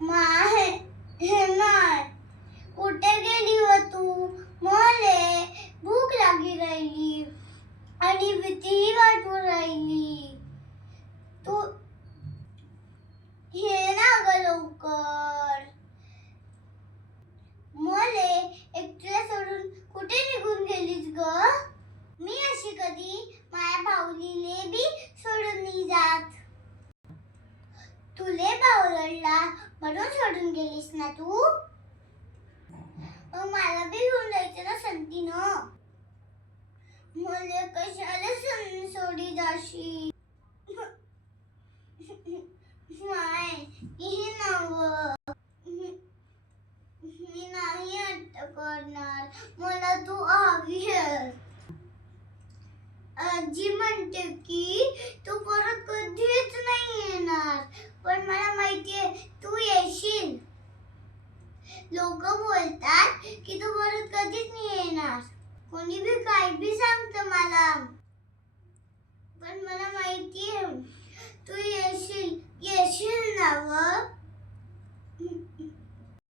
माय नाही कुठे गेली व तू? मले भूक लागी राहिली आणि भीतीही वाटू राहिली. तू ये ना ग लवकर. मले एकटीला सोडून कुठे निघून गेलीस ग? मी अशी कधी माझ्या भाऊलीले बी सोडून नाही जात. तुले भावलडला म्हणून सोडून गेलीस ना तू? मला बी घेऊन जायचं ना संतीनं. मला कशाला सोडी जाशी? माय हे नव मी नाही आता करणार. मला तू हवी आहेस. आजी म्हणते की तू परत कधीच नाही येणार, पण मला माहितीये तू येशील. लोक बोलतात की तू परत कधीच नाही येणार. कोणी बी काही बी सांग